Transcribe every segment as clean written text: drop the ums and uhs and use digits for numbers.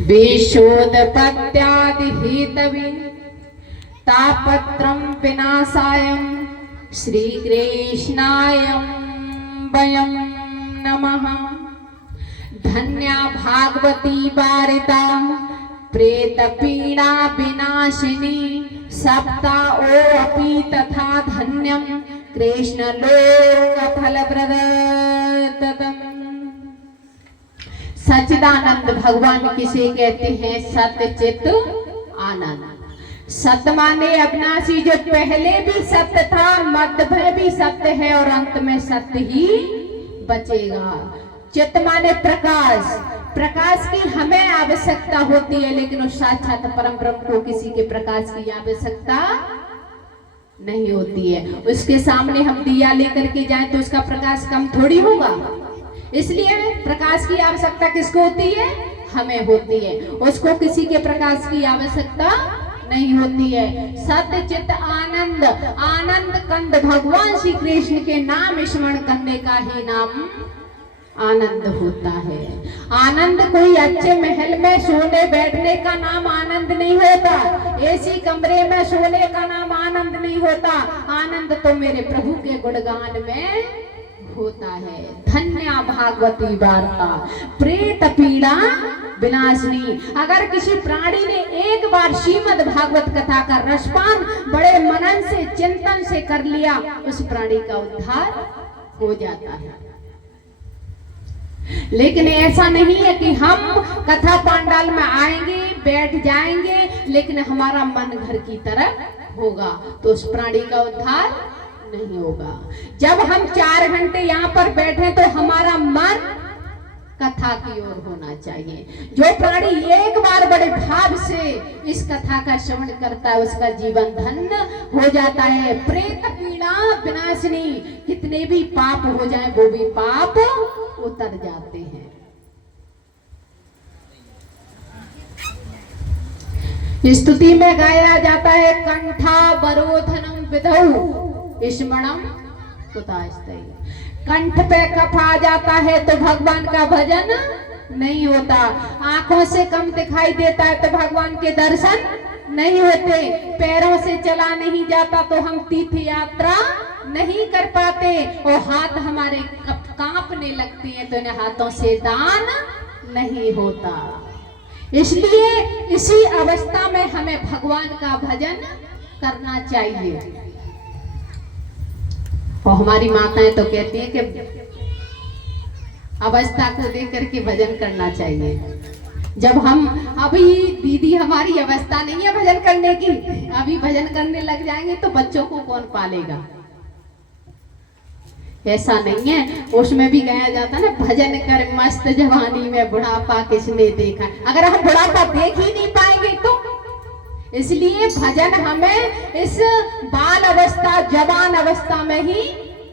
विशोधपत्यादिहेतवे तापत्रं विनाशायं श्रीकृष्णाय वयं नमः। धन्या भागवती वारिता प्रेतपीडा विनाशिनी सप्ता ओऽपि तथा धन्यं कृष्णलोकफलप्रदम्। सच्चिदानंद भगवान किसे कहते हैं? सत्य चित आनंद। सत्य माने अविनाशी, जो पहले भी सत्य था, मध्य में भी सत्य है और अंत में सत्य ही बचेगा। चित माने प्रकाश। प्रकाश की हमें आवश्यकता होती है, लेकिन उस साक्षात परम ब्रह्म को किसी के प्रकाश की आवश्यकता नहीं होती है। उसके सामने हम दिया लेकर के जाएं तो उसका प्रकाश कम थोड़ी होगा। इसलिए प्रकाश की आवश्यकता किसको होती है? हमें होती है। उसको किसी के प्रकाश की आवश्यकता नहीं होती है। सत्य चित आनंद, आनंद कंद भगवान श्री कृष्ण के नाम स्मरण करने का ही नाम आनंद होता है। आनंद कोई अच्छे महल में सोने बैठने का नाम आनंद नहीं होता। एसी कमरे में सोने का नाम आनंद नहीं होता। आनंद तो मेरे प्रभु के गुणगान में होता है। धन्या भागवती वार्ता प्रेत पीड़ा विनाशिनी। अगर किसी प्राणी ने एक बार श्रीमद् भागवत कथा का रसपान बड़े मनन से, चिंतन से कर लिया, उस प्राणी का उद्धार हो जाता है। लेकिन ऐसा नहीं है कि हम कथा पांडाल में आएंगे, बैठ जाएंगे, लेकिन हमारा मन घर की तरफ होगा, तो उस प्राणी का उद्धार नहीं होगा। जब हम 4 घंटे यहाँ पर बैठे तो हमारा मन कथा की ओर होना चाहिए। जो प्राणी एक बार बड़े भाव से इस कथा का श्रवण करता है, उसका जीवन धन्य हो जाता है। प्रेत पीड़ा विनाशिनी। कितने भी पाप हो जाएं, वो भी पाप उतर जाते हैं। स्तुति में गाया जाता है कंठावरोधनम विधौ स्मरणम कुतास्तै। कंठ पे कफ आ जाता है तो भगवान का भजन नहीं होता। आंखों से कम दिखाई देता है तो भगवान के दर्शन नहीं होते। पैरों से चला नहीं जाता तो हम तीर्थ यात्रा नहीं कर पाते। और हाथ हमारे कांपने लगते हैं तो इन्हें हाथों से दान नहीं होता। इसलिए इसी अवस्था में हमें भगवान का भजन करना चाहिए। और हमारी माताएं तो कहती हैं कि अवस्था को देख करके भजन करना चाहिए। जब हम अभी दीदी हमारी अवस्था नहीं है भजन करने की, अभी भजन करने लग जाएंगे तो बच्चों को कौन पालेगा? ऐसा नहीं है। उसमें भी गाया जाता ना, भजन कर मस्त जवानी में बुढ़ापा किसने देखा। अगर हम बुढ़ापा देख ही नहीं पाएंगे तो इसलिए भजन हमें इस बाल अवस्था, जवान अवस्था में ही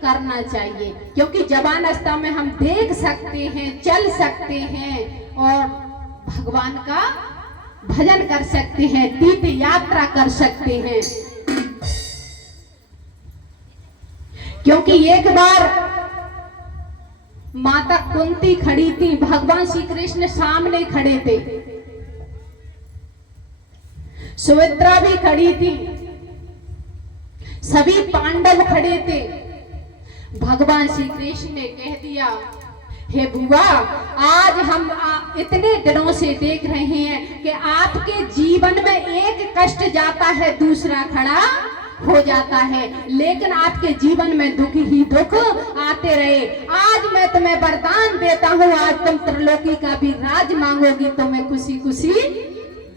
करना चाहिए। क्योंकि जवान अवस्था में हम देख सकते हैं, चल सकते हैं और भगवान का भजन कर सकते हैं, तीर्थ यात्रा कर सकते हैं। क्योंकि एक बार माता कुंती खड़ी थी, भगवान श्री कृष्ण सामने खड़े थे, सुमित्रा भी खड़ी थी, सभी पांडव खड़े थे। भगवान श्री कृष्ण ने कह दिया, हे बुआ, आज हम इतने दिनों से देख रहे हैं कि आपके जीवन में एक कष्ट जाता है, दूसरा खड़ा हो जाता है, लेकिन आपके जीवन में दुख ही दुख आते रहे। आज मैं तुम्हें वरदान देता हूँ, आज तुम त्रिलोकी का भी राज मांगोगी तो मैं खुशी खुशी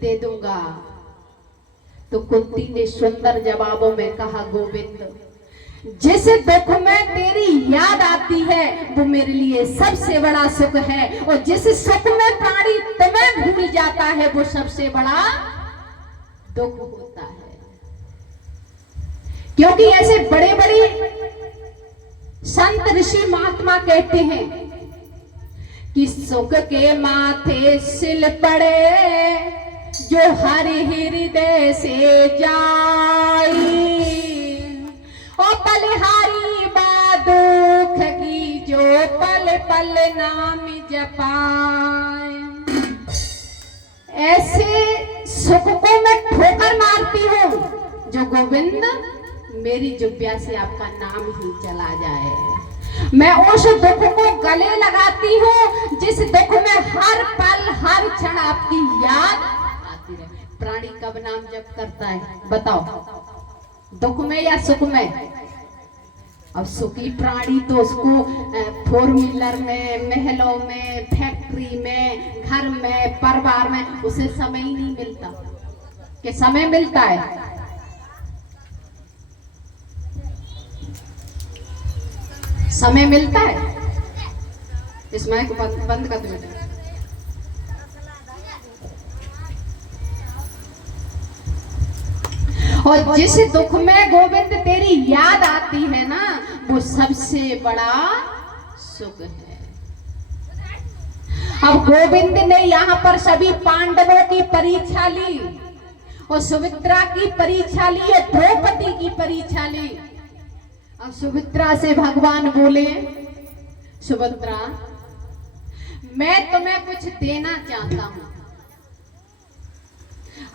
दे दूंगा। तो कुंती ने सुंदर जवाबों में कहा, गोविंद, जिस दुख में तेरी याद आती है वो मेरे लिए सबसे बड़ा सुख है, और जिस सुख में प्राणी तुम्हें भूल जाता है वो सबसे बड़ा दुख होता है। क्योंकि ऐसे बड़े बड़े संत ऋषि महात्मा कहते हैं कि सुख के माथे सिल पड़े जो हरि हृदय से जाई, ओ बलिहारी बा दुख की जो पल पल नाम जपाए। जो गोविंद मेरी जिह्वा से आपका नाम ही चला जाए। मैं उस दुख को गले लगाती हूँ जिस दुख में हर पल हर क्षण आपकी याद आती रहे। प्राणी कब नाम जप करता है बताओ, दुख में या सुख में? अब सुखी प्राणी तो उसको 4 व्हीलर में, महलों में, फैक्ट्री में, घर में, परिवार में उसे समय ही नहीं मिलता। कि समय मिलता है? समय मिलता है? इस माइक को बंद कर दो बेटा। और जिस दुख में गोविंद तेरी याद आती है ना, वो सबसे बड़ा सुख है। अब गोविंद ने यहाँ पर सभी पांडवों की परीक्षा ली और सुमित्रा की परीक्षा ली और द्रौपदी की परीक्षा ली। अब सुमित्रा से भगवान बोले, सुभद्रा मैं तुम्हें कुछ देना चाहता हूं।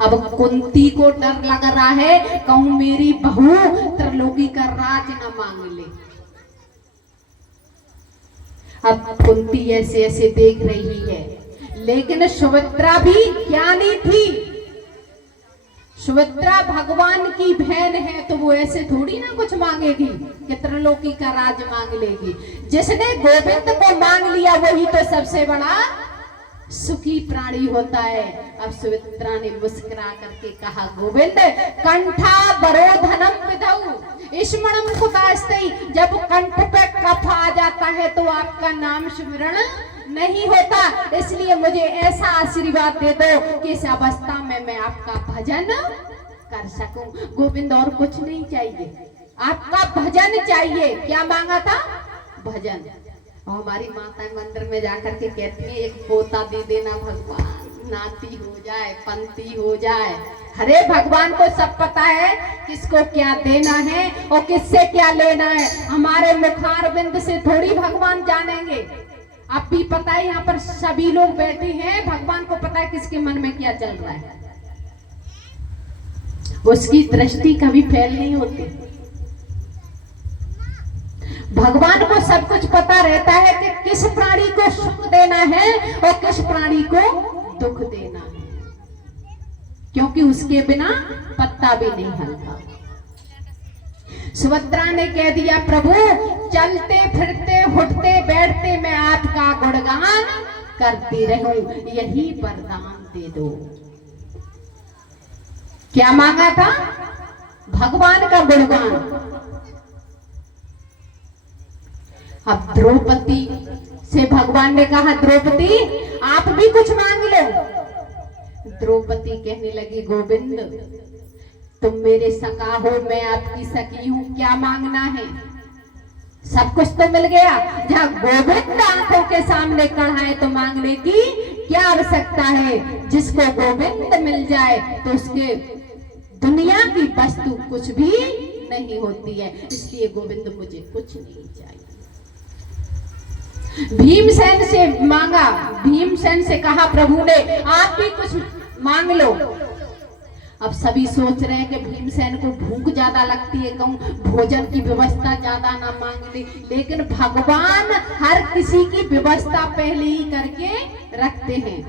अब कुंती को डर लग रहा है, कहूं मेरी बहू त्रिलोकी का राज न मांग ले। अब कुंती ऐसे ऐसे देख रही है, लेकिन सुभद्रा भी ज्ञानी थी। सुभद्रा भगवान की बहन है तो वो ऐसे थोड़ी ना कुछ मांगेगी कि त्रिलोकी का राज मांग लेगी। जिसने गोविंद को मांग लिया वही तो सबसे बड़ा सुखी प्राणी होता है। अब सुमित्रा ने मुस्कुरा करके कहा, गोविंद कंठा बरोधनम विधौ स्मरणम कुतास्ति। जब कंठ पे कफ आ जाता है तो आपका नाम स्मरण नहीं होता, इसलिए मुझे ऐसा आशीर्वाद दे दो कि इस अवस्था में मैं आपका भजन कर सकूं। गोविंद और कुछ नहीं चाहिए, आपका भजन चाहिए। क्या मांगा था? भजन। और हमारी माता मंदिर में जाकर के कहती है, एक पोता दे देना भगवान, नाती हो जाए, पंती हो जाए। अरे भगवान को सब पता है किसको क्या देना है और किससे क्या लेना है। हमारे मुखारविंद से थोड़ी भगवान जानेंगे। आप भी पता है, यहाँ पर सभी लोग बैठे हैं, भगवान को पता है किसके मन में क्या चल रहा है। उसकी दृष्टि कभी फेल नहीं होती। भगवान को सब कुछ पता रहता है कि किस प्राणी को सुख देना है और किस प्राणी को दुख देना है, क्योंकि उसके बिना पत्ता भी नहीं हिलता। सुभद्रा ने कह दिया, प्रभु चलते फिरते उठते बैठते मैं आपका गुणगान करती रहूं, यही वरदान दे दो। क्या मांगा था? भगवान का गुणगान। अब द्रौपदी से भगवान ने कहा, द्रौपदी आप भी कुछ मांग लो। द्रौपदी कहने लगी, गोविंद तुम मेरे सखा हो, मैं आपकी सखी हूं, क्या मांगना है? सब कुछ तो मिल गया। जहाँ गोविंद आंखों के सामने खड़ा है तो मांगने की क्या आवश्यकता है? जिसको गोविंद मिल जाए तो उसके दुनिया की वस्तु कुछ भी नहीं होती है। इसलिए गोविंद मुझे कुछ नहीं चाहिए। भीमसेन से मांगा, भीमसेन से कहा प्रभु ने, आप भी कुछ मांग लो। अब सभी सोच रहे हैं कि भीमसेन को भूख ज्यादा लगती है, कहूं भोजन की व्यवस्था ज्यादा ना मांग ले। लेकिन भगवान हर किसी की व्यवस्था पहले ही करके रखते हैं।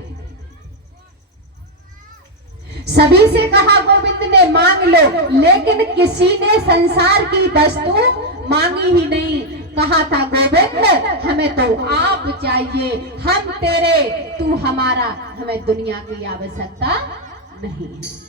सभी से कहा गोविंद ने मांग लो, लेकिन किसी ने संसार की वस्तु मांगी ही नहीं। कहा था, गोविंद हमें तो आप चाहिए, हम तेरे तू हमारा, हमें दुनिया की आवश्यकता नहीं है।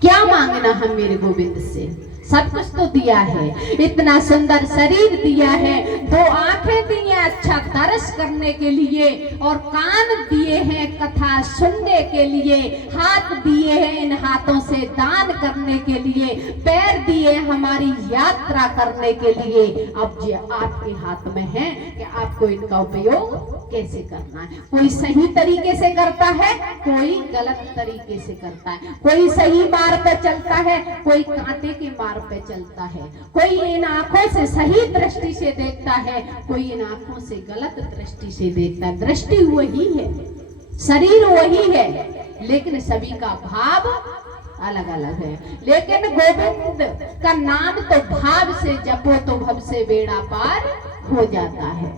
क्या मांगना हम मेरे गोविंद से? सब कुछ तो दिया है, इतना सुंदर शरीर दिया है, 2 आंखें दी हैं अच्छा दर्श करने के लिए, और कान दिए हैं कथा सुनने के लिए, हाथ दिए हैं इन हाथों से दान करने के लिए, पैर दिए हमारी यात्रा करने के लिए। अब ये आपके हाथ में है कि आपको इनका उपयोग कैसे करना है। कोई सही तरीके से करता है, कोई गलत तरीके से करता है। कोई सही मार्ग पे चलता है, कोई कांटे के मार्ग पे चलता है। कोई इन आंखों से सही दृष्टि से देखता है, कोई इन आंखों से गलत दृष्टि से देखता है। दृष्टि वही है, शरीर वही है, लेकिन सभी का भाव अलग अलग है। लेकिन गोविंद का नाम तो भाव से जपो तो भव से बेड़ा पार हो जाता है।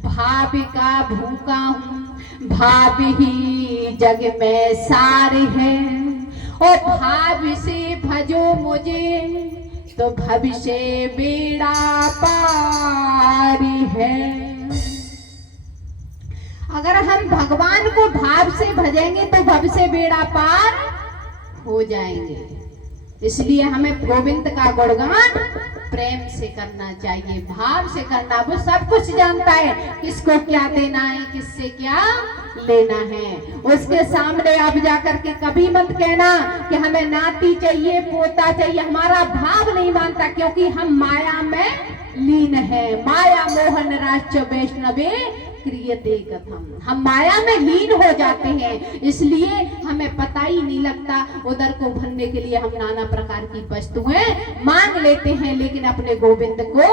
भाव का भूखा हूँ, भाव ही जग में सार है, और भाव से भजो मुझे तो भविष्य बेड़ा पार है। अगर हम भगवान को भाव से भजेंगे तो भविष्य बेड़ा पार हो जाएंगे। इसलिए हमें गोविंद का गुणगान प्रेम से करना चाहिए, भाव से करना। वो सब कुछ जानता है, किसको क्या देना है, किससे क्या लेना है। उसके सामने अब जाकर के कभी मत कहना कि हमें नाती चाहिए, पोता चाहिए। हमारा भाव नहीं मानता, क्योंकि हम माया में लीन है। माया मोहन राज वैष्णवे क्रियते कथम, हम माया में लीन हो जाते हैं, इसलिए हमें पता ही नहीं लगता। उधर को भरने के लिए हम नाना प्रकार की वस्तुएं मांग लेते हैं, लेकिन अपने गोविंद को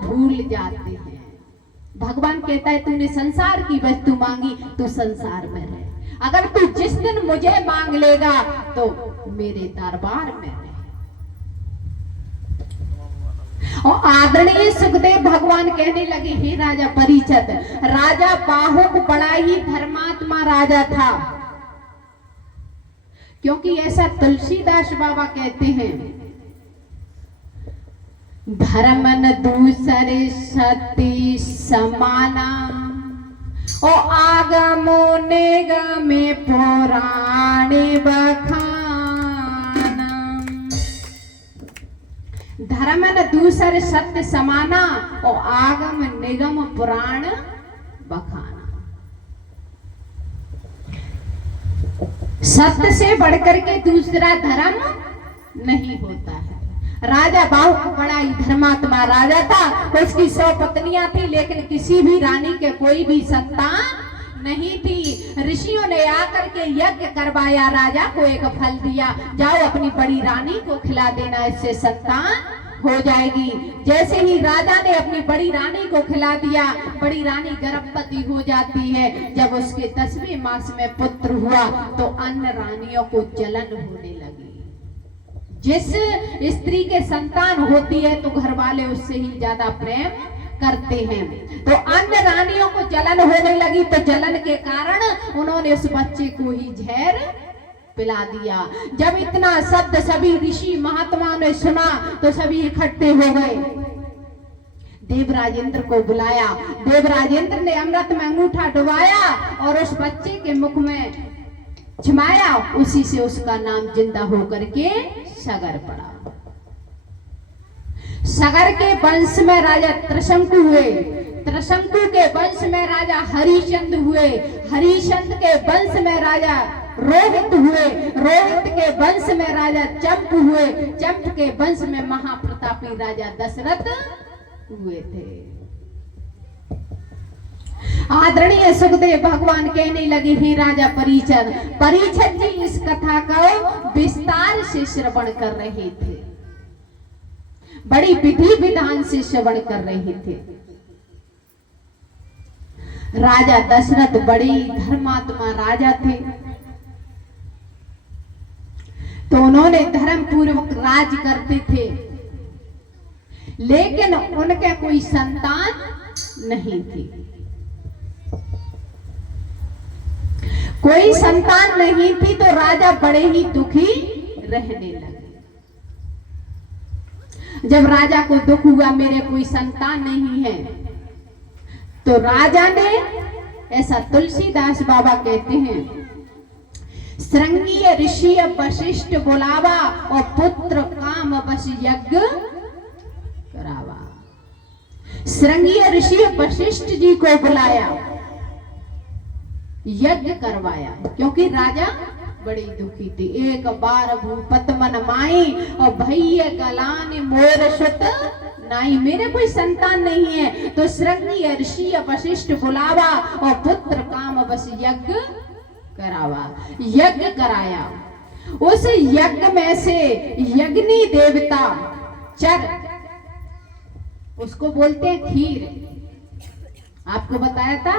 भूल जाते हैं। भगवान कहता है तूने संसार की वस्तु मांगी, तू संसार में रह। अगर तू जिस दिन मुझे मांग लेगा तो मेरे दरबार में रह। और आदरणीय सुखदेव भगवान कहने लगे, हे राजा परीक्षित, राजा बाहुक बड़ा ही धर्मात्मा राजा था। क्योंकि ऐसा तुलसीदास बाबा कहते हैं, धर्मन दूसरे सती समाना, और आगमो निगमे पुराणे बखाना। धर्मन दूसरे सत्य समाना, और आगम निगम पुराण बखाना। सत्य से बढ़कर के दूसरा धर्म नहीं होता है। राजा बाहु बड़ा ही धर्मात्मा राजा था। उसकी 100 पत्नियां थी, लेकिन किसी भी रानी के कोई भी संतान नहीं थी। ऋषियों ने आकर के यज्ञ करवाया, राजा को एक फल दिया, जाओ अपनी बड़ी रानी को खिला देना, इससे संतान हो जाएगी। जैसे ही राजा ने अपनी बड़ी रानी को खिला दिया, बड़ी रानी गर्भवती हो जाती है। जब उसके 10वें मास में पुत्र हुआ तो अन्य रानियों को जलन होने लगी। जिस स्त्री के संतान होती है तो घर वाले उससे ही ज्यादा प्रेम करते हैं। तो अन्य रानियों को जलन होने लगी, तो जलन के कारण उन्होंने उस बच्चे को ही जहर पिला दिया। जब इतना शब्द सभी ऋषि महात्माओं ने सुना तो सभी इकट्ठे हो गए, देवराजेंद्र को बुलाया। देवराजेंद्र ने अमृत में अंगूठा डुबाया और उस बच्चे के मुख में छिमाया। उसी से उसका नाम जिंदा होकर के सगर पड़ा। सगर के वंश में राजा त्रिशंकु हुए, त्रिशंकु के वंश में राजा हरिश्चंद्र हुए, हरिश्चंद्र के वंश में राजा रोहित हुए, रोहित के वंश में राजा चंप हुए, चंप के वंश में महाप्रतापी राजा दशरथ हुए थे। आदरणीय सुखदेव भगवान कहने लगे, हे राजा परीक्षित, परीक्षित जी इस कथा को विस्तार से श्रवण कर रहे थे, बड़ी विधि विधान से श्रवण कर रहे थे। राजा दशरथ बड़े धर्मात्मा राजा थे, तो उन्होंने धर्म पूर्वक राज करते थे, लेकिन उनके कोई संतान नहीं थी। कोई संतान नहीं थी तो राजा बड़े ही दुखी रहने लगे। जब राजा को दुख हुआ मेरे कोई संतान नहीं है, तो राजा ने, ऐसा तुलसीदास बाबा कहते हैं, श्रृंगीय ऋषि वशिष्ठ बुलावा और पुत्र काम बस यज्ञ करावा। श्रृंगीय ऋषि वशिष्ठ जी को बुलाया, यज्ञ करवाया, क्योंकि राजा बड़ी दुखी थी। एक बार भूपत मन माई और भैया गलाने मोर सुत नाई, मेरे कोई संतान नहीं है, तो श्रृंगीय ऋषि वशिष्ठ बुलावा और पुत्र काम बस यज्ञ करावा। यज्ञ कराया, उस यज्ञ में से यज्ञनी देवता चर, उसको बोलते हैं खीर। आपको बताया था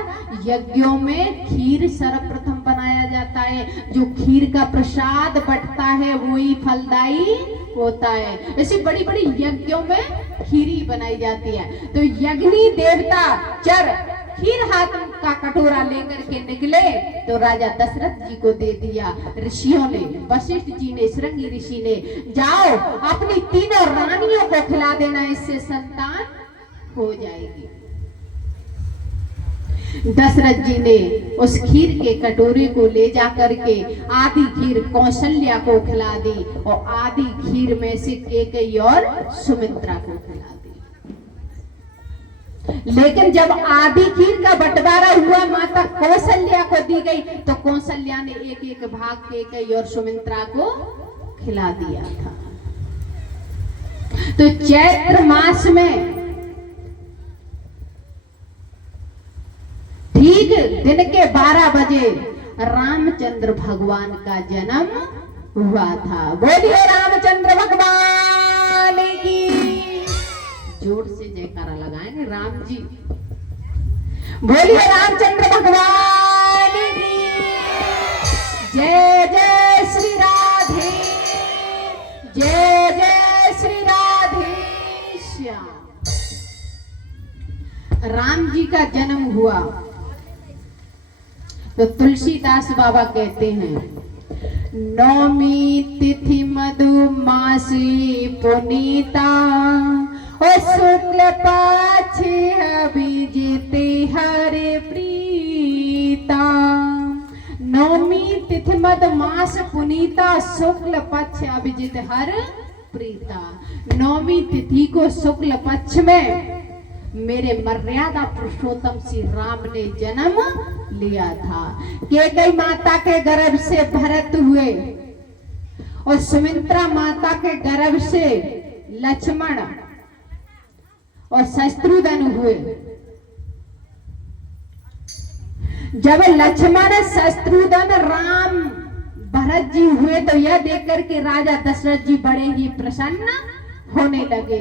यज्ञों में खीर सर्वप्रथम बनाया जाता है। है, जो खीर का प्रसाद बंटता है वही फलदायी होता है। ऐसी बड़ी बड़ी यज्ञों में खीरी बनाई जाती है। तो यज्ञी देवता चर खीर हाथ का कटोरा लेकर के निकले तो राजा दशरथ जी को दे दिया। ऋषियों ने, वशिष्ठ जी ने, श्रृंगी ऋषि ने, जाओ अपनी तीनों रानियों को खिला देना, इससे संतान हो जाएगी। दशरथ जी ने उस खीर के कटोरे को ले जाकर के आधी खीर कौशल्या को खिला दी और आधी खीर में से कैकेयी और सुमित्रा को खिला दी। लेकिन जब आधी खीर का बंटवारा हुआ माता कौशल्या को दी गई तो कौशल्या ने एक एक भाग कैकेयी और सुमित्रा को खिला दिया था। तो चैत्र मास में ठीक दिन के 12 बजे रामचंद्र भगवान का जन्म हुआ था। बोलिए रामचंद्र भगवान की। जोर से जयकारा लगाएंगे राम जी। बोलिए रामचंद्र भगवान की जय। जय श्री राधे, जय जय श्री राधे श्याम। राम जी का जन्म हुआ तो तुलसीदास बाबा कहते हैं, नौमी तिथि मधुमासी पुनीता और शुक्ल पक्ष अभिजिते हरे प्रीता। नौमी तिथि मधुमास पुनीता शुक्ल पक्ष अभिजित हर प्रीता। नौमी तिथि को शुक्ल पक्ष में मेरे मर्यादा पुरुषोत्तम श्री राम ने जन्म लिया था। कैकेयी माता के गर्भ से भरत हुए और सुमित्रा माता के गर्भ से लक्ष्मण और शत्रुघ्न हुए। जब लक्ष्मण, शत्रुघ्न, राम, भरत जी हुए तो यह देखकर के राजा दशरथ जी बड़े ही प्रसन्न होने लगे।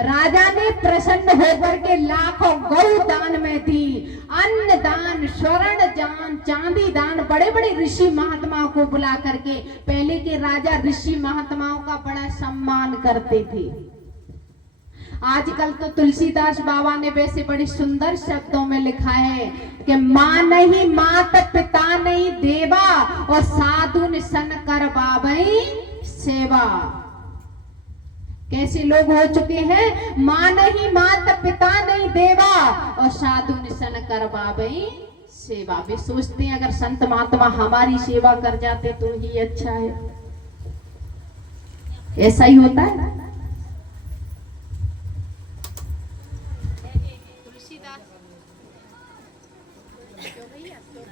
राजा ने प्रसन्न होकर के लाखों गौ दान में दी, अन्न दान, स्वर्ण दान, चांदी दान, बड़े बड़े ऋषि महात्माओं को बुला करके। पहले के राजा ऋषि महात्माओं का बड़ा सम्मान करते थे। आजकल तो तुलसीदास बाबा ने वैसे बड़े सुंदर शब्दों में लिखा है कि माँ नहीं, माता पिता नहीं देवा और साधु निसन कर बाबई सेवा। कैसे लोग हो चुके हैं, माँ नहीं, माता पिता नहीं देवा और साधु निसन कर बाबई सेवा। वे सोचते हैं अगर संत महात्मा हमारी सेवा कर जाते तो ही अच्छा है। ऐसा ही होता है।